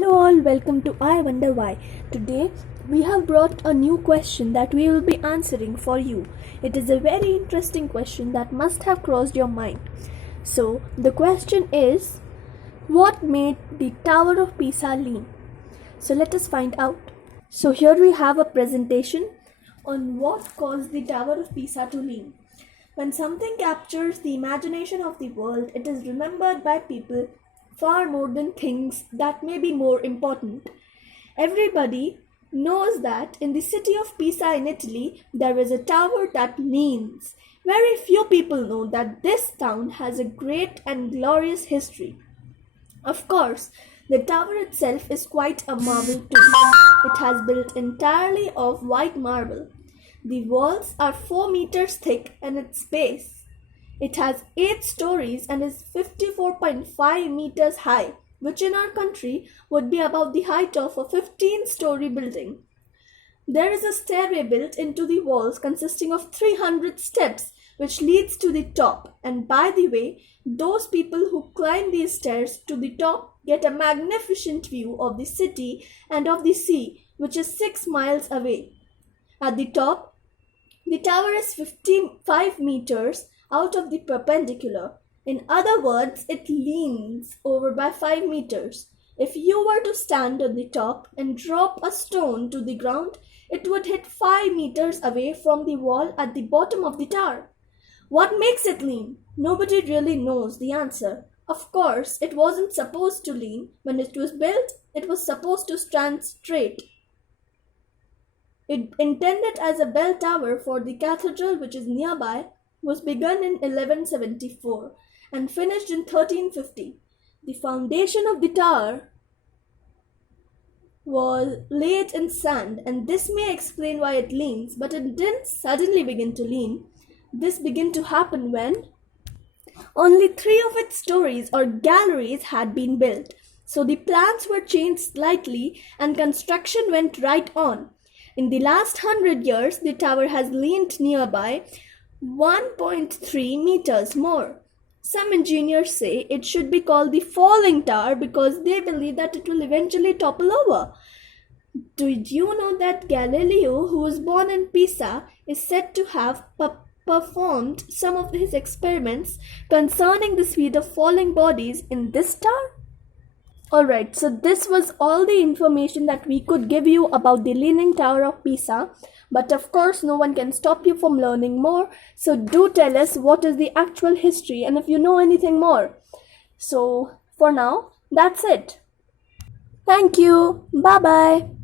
Hello all, welcome to I Wonder Why. Today we have brought a new question that we will be answering for you. It is a very interesting question that must have crossed your mind. So the question is, what made the Tower of Pisa lean? So let us find out. So here we have a presentation on what caused the Tower of Pisa to lean. When something captures the imagination of the world, it is remembered by people far more than things that may be more important. Everybody knows that in the city of Pisa in Italy, there is a tower that leans. Very few people know that this town has a great and glorious history. Of course, the tower itself is quite a marvel too. It has built entirely of white marble. The walls are 4 meters thick and its base. It has 8 stories and is 54.5 meters high, which in our country would be about the height of a 15-story building. There is a stairway built into the walls consisting of 300 steps which leads to the top, and by the way, those people who climb these stairs to the top get a magnificent view of the city and of the sea, which is 6 miles away. At the top, the tower is 55 meters out of the perpendicular. In other words, it leans over by 5 meters. If you were to stand on the top and drop a stone to the ground, it would hit 5 meters away from the wall at the bottom of the tower. What makes it lean? Nobody really knows the answer. Of course, it wasn't supposed to lean. When it was built, it was supposed to stand straight. It, intended as a bell tower for the cathedral which is nearby, was begun in 1174 and finished in 1350. The foundation of the tower was laid in sand, and this may explain why it leans, but it didn't suddenly begin to lean. This began to happen when only 3 of its stories or galleries had been built. So the plans were changed slightly and construction went right on. In the last 100 years, the tower has leaned nearby 1.3 meters more. Some engineers say it should be called the falling tower because they believe that it will eventually topple over. Did you know that Galileo, who was born in Pisa, is said to have performed some of his experiments concerning the speed of falling bodies in this tower? Alright, so this was all the information that we could give you about the Leaning Tower of Pisa. But of course, no one can stop you from learning more. So do tell us what is the actual history and if you know anything more. So for now, that's it. Thank you. Bye-bye.